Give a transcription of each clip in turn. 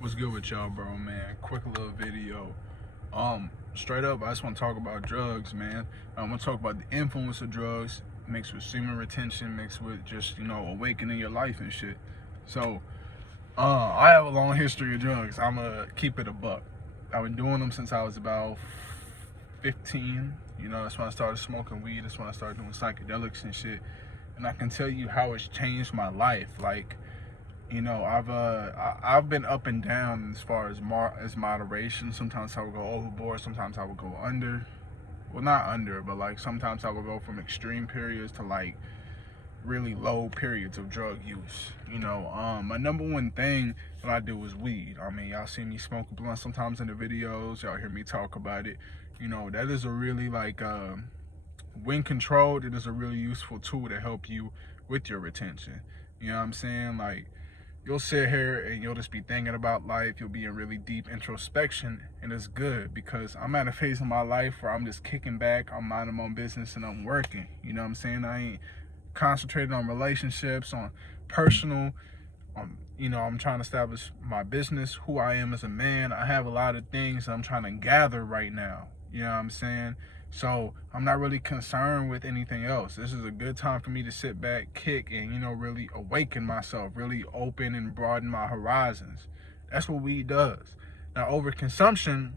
What's good with y'all, bro, man? Quick little video. Straight up, I just want to talk about drugs, man. I want to talk about the influence of drugs mixed with semen retention, mixed with just, awakening your life and shit. So, I have a long history of drugs. I'm going to keep it a buck. I've been doing them since I was about 15. That's when I started smoking weed. That's when I started doing psychedelics and shit. And I can tell you how it's changed my life. Like, I've been up and down as far as moderation. Sometimes I would go overboard. Sometimes I would go under. Well, not under, but like sometimes I would go from extreme periods to like really low periods of drug use. My number one thing that I do is weed. I mean, y'all see me smoke a blunt sometimes in the videos. Y'all hear me talk about it. That is a really when controlled, it is a really useful tool to help you with your retention. You know what I'm saying? Like, you'll sit here and you'll just be thinking about life. You'll be in really deep introspection, and it's good because I'm at a phase in my life where I'm just kicking back, I'm minding my own business, and I'm working. You know what I'm saying? I ain't concentrated on relationships, on personal, I'm trying to establish my business, who I am as a man. I have a lot of things that I'm trying to gather right now. You know what I'm saying? So I'm not really concerned with anything else. This is a good time for me to sit back, kick, and, really awaken myself, really open and broaden my horizons. That's what weed does. Now, overconsumption,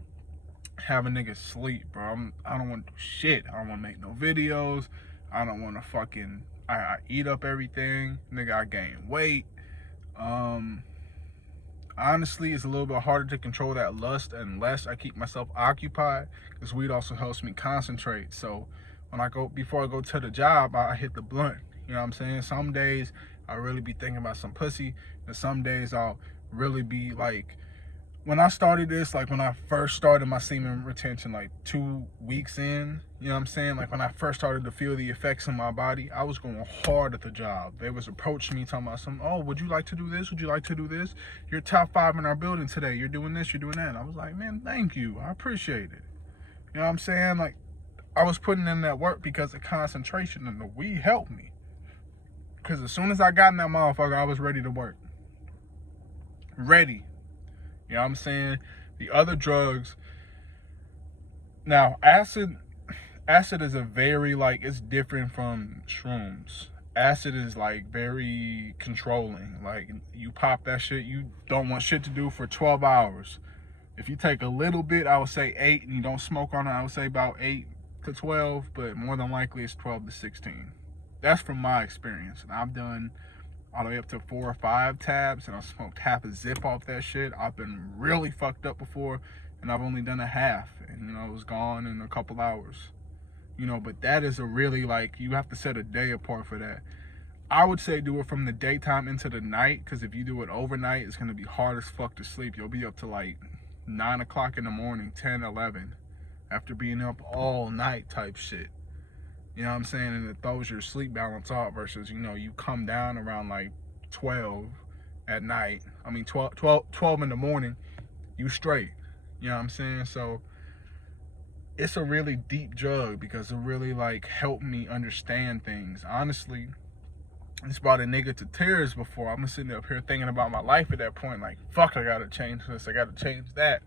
have a nigga sleep, bro. I don't want to do shit. I don't want to make no videos. I don't want to I eat up everything. Nigga, I gain weight. Honestly, it's a little bit harder to control that lust unless I keep myself occupied, because weed also helps me concentrate. So before I go to the job, I hit the blunt. You know what I'm saying? Some days I really be thinking about some pussy, and some days I'll really be like, when I started this, like when I first started my semen retention, like 2 weeks in, you know what I'm saying? Like when I first started to feel the effects in my body, I was going hard at the job. They was approaching me talking about oh, would you like to do this? Would you like to do this? You're top 5 in our building today. You're doing this, you're doing that. And I was like, man, thank you. I appreciate it. You know what I'm saying? Like, I was putting in that work because of concentration, and the weed helped me. Because as soon as I got in that motherfucker, I was ready to work. Ready. You know what I'm saying? The other drugs, now acid is a very, it's different from shrooms. Acid is very controlling. Like, you pop that shit, you don't want shit to do for 12 hours. If you take a little bit, I would say 8, and you don't smoke on it, I would say about 8 to 12, but more than likely it's 12 to 16. That's from my experience. And I've done all the way up to 4 or 5 tabs, and I smoked half a zip off that shit. I've been really fucked up before, and I've only done a half, and it was gone in a couple hours. But that is a really, you have to set a day apart for that. I would say do it from the daytime into the night, because if you do it overnight, it's going to be hard as fuck to sleep. You'll be up to 9 o'clock in the morning, 10, 11, after being up all night type shit. You know what I'm saying? And it throws your sleep balance off versus, you come down around 12 at night. I mean, 12 in the morning, you straight. You know what I'm saying? So it's a really deep drug because it really helped me understand things. Honestly, it's brought a nigga to tears before. I'm sitting up here thinking about my life at that point. Fuck, I gotta change this. I gotta change that.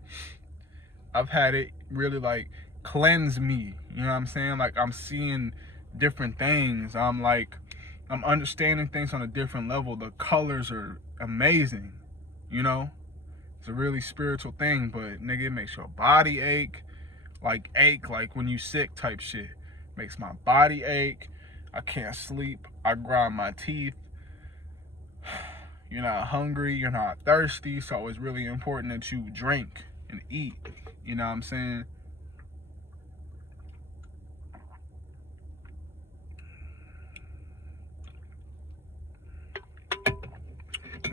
I've had it really cleanse me. You know what I'm saying? I'm seeing different things. I'm understanding things on a different level. The colors are amazing. It's a really spiritual thing, but nigga, it makes your body ache like when you sick type shit. Makes my body ache. I can't sleep. I grind my teeth. You're not hungry. You're not thirsty. So it's really important that you drink and eat. You know what I'm saying?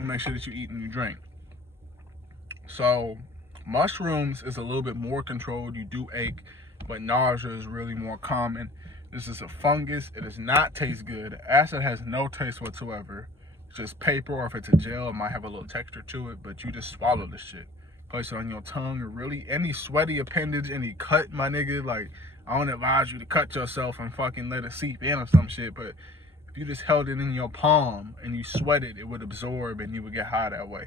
Make sure that you eat and you drink. So mushrooms is a little bit more controlled. You do ache, but nausea is really more common. This is a fungus. It does not taste good. Acid has no taste whatsoever. It's just paper, or if it's a gel, it might have a little texture to it, but you just swallow this shit. Place it on your tongue, or really any sweaty appendage, any cut, my nigga. I don't advise you to cut yourself and fucking let it seep in or some shit, but if you just held it in your palm and you sweat it, it would absorb and you would get high that way.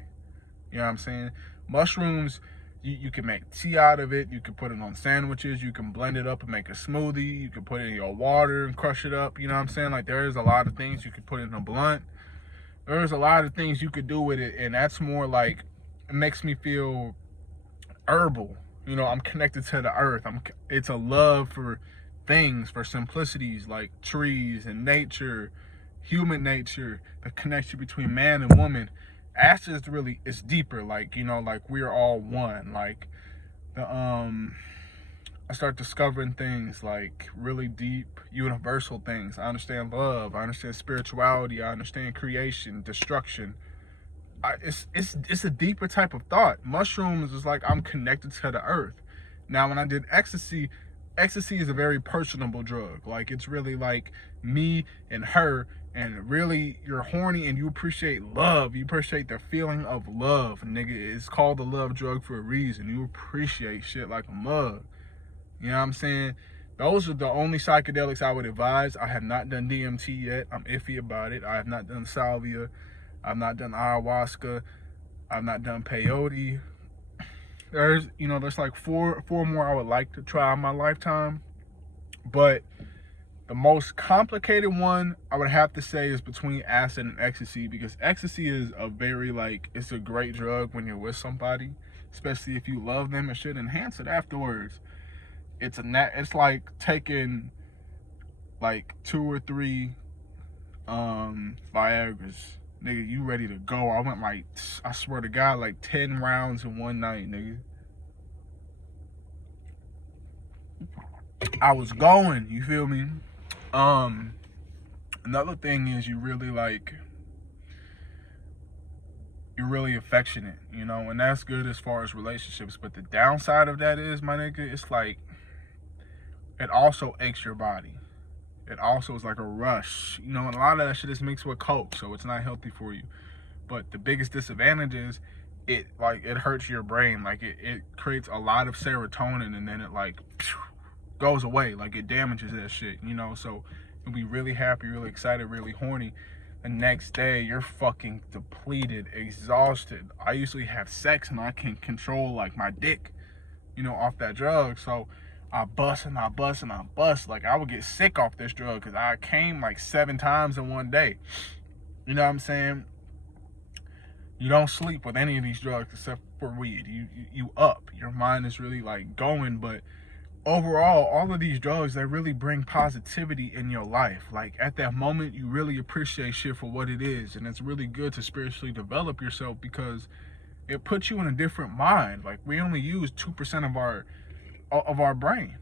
You know what I'm saying? Mushrooms, you can make tea out of it. You can put it on sandwiches. You can blend it up and make a smoothie. You can put it in your water and crush it up. You know what I'm saying? Like, there's a lot of things you could put in a blunt. There's a lot of things you could do with it, and that's more like, it makes me feel herbal. You know, I'm connected to the earth. It's a love for things, for simplicities like trees and nature, human nature, the connection between man and woman. Acid is really, it's deeper. Like, you know, like we're all one. Like the I start discovering things like really deep, universal things. I understand love. I understand spirituality. I understand creation, destruction. It's a deeper type of thought. Mushrooms is like I'm connected to the earth. Now, when I did ecstasy, ecstasy is a very personable drug. Like, it's really like me and her, and really you're horny and you appreciate love. You appreciate the feeling of love, nigga. It's called the love drug for a reason. You appreciate shit like a mug. You know what I'm saying? Those are the only psychedelics I would advise. I have not done DMT yet. I'm iffy about it. I have not done salvia. I've not done ayahuasca. I've not done peyote. There's like four more I would like to try in my lifetime. But the most complicated one I would have to say is between acid and ecstasy, because ecstasy is a very, like, it's a great drug when you're with somebody, especially if you love them. It should enhance it afterwards. It's like taking like 2 or 3 Viagra's. Nigga, you ready to go. I went like, I swear to God, like 10 rounds in one night, nigga. I was going, you feel me? Another thing is you're really affectionate, you know, and that's good as far as relationships. But the downside of that is, my nigga, it's like, it also aches your body. It also is like a rush, you know, and a lot of that shit is mixed with coke, so it's not healthy for you. But the biggest disadvantage is it hurts your brain. Like, it creates a lot of serotonin, and then it like goes away. Like, it damages that shit, you know. So you'll be really happy, really excited, really horny. The next day you're fucking depleted, exhausted. I usually have sex and I can control like my dick, you know, off that drug. So I bust and I bust and I bust. Like, I would get sick off this drug because I came like 7 times in one day. You know what I'm saying? You don't sleep with any of these drugs except for weed. You up. Your mind is really like going. But overall, all of these drugs, they really bring positivity in your life. Like, at that moment, you really appreciate shit for what it is. And it's really good to spiritually develop yourself because it puts you in a different mind. Like, we only use 2% of our brain.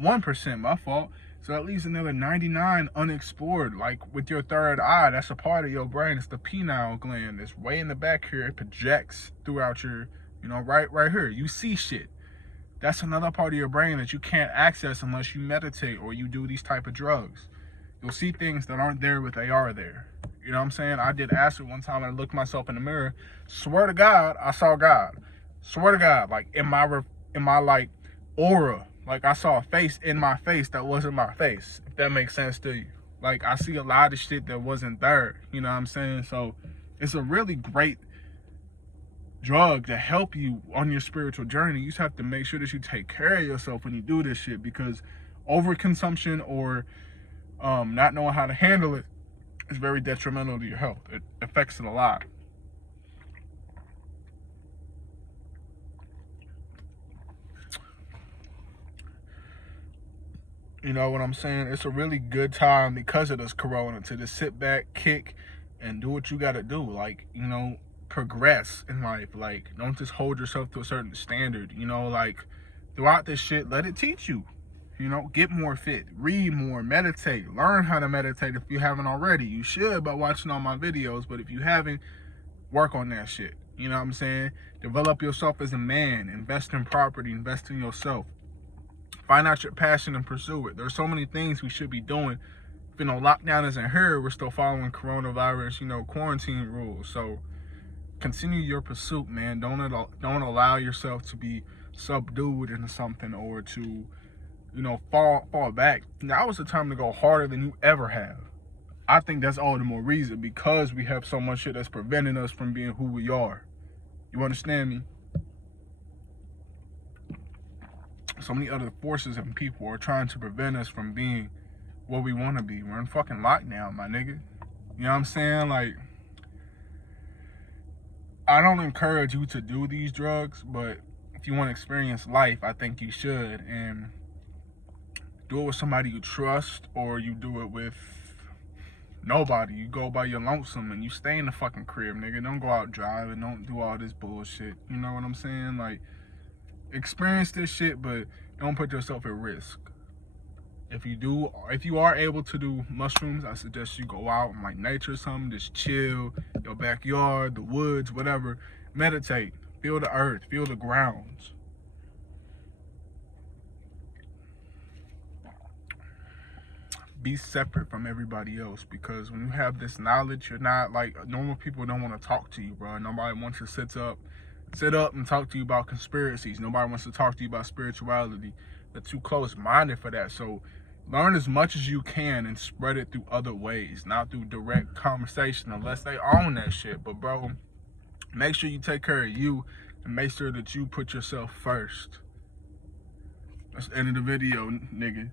1%, my fault. So at least another 99 unexplored. Like, with your third eye, that's a part of your brain. It's the pineal gland. It's way in the back here. It projects throughout your, you know, right here. You see shit. That's another part of your brain that you can't access unless you meditate or you do these type of drugs. You'll see things that aren't there, but they are there. You know what I'm saying? I did acid one time and I looked myself in the mirror. Swear to God, I saw God. Swear to God, like in my like aura. Like, I saw a face in my face that wasn't my face, if that makes sense to you. Like, I see a lot of shit that wasn't there, you know what I'm saying? So it's a really great drug to help you on your spiritual journey. You just have to make sure that you take care of yourself when you do this shit, because overconsumption or not knowing how to handle it is very detrimental to your health. It affects it a lot. You know what I'm saying? It's a really good time because of this corona to just sit back, kick, and do what you gotta do. Like, you know, progress in life. Like, don't just hold yourself to a certain standard. You know, like, throughout this shit, let it teach you. You know, get more fit, read more, meditate, learn how to meditate if you haven't already. You should by watching all my videos, but if you haven't, work on that shit. You know what I'm saying? Develop yourself as a man, invest in property, invest in yourself. Find out your passion and pursue it. There's so many things we should be doing. You know, lockdown isn't here. We're still following coronavirus, you know, quarantine rules. So continue your pursuit, man. Don't allow yourself to be subdued into something or to, you know, fall back. Now is the time to go harder than you ever have. I think that's all the more reason because we have so much shit that's preventing us from being who we are. You understand me? So many other forces and people are trying to prevent us from being what we want to be. We're in fucking lockdown, my nigga. You know what I'm saying? Like, I don't encourage you to do these drugs, but if you want to experience life, I think you should. And do it with somebody you trust, or you do it with nobody. You go by your lonesome and you stay in the fucking crib, nigga. Don't go out driving. Don't do all this bullshit. You know what I'm saying? Like, experience this shit, but don't put yourself at risk. If you are able to do mushrooms, I suggest you go out in like nature or something, just chill, your backyard, the woods, whatever. Meditate, feel the earth, feel the grounds. Be separate from everybody else, because when you have this knowledge, you're not like normal people. Don't want to talk to you, bro. Nobody wants to sit up and talk to you about conspiracies. Nobody wants to talk to you about spirituality. They're too close-minded for that. So learn as much as you can and spread it through other ways, not through direct conversation, unless they own that shit. But bro, make sure you take care of you and make sure that you put yourself first. That's the end of the video, nigga.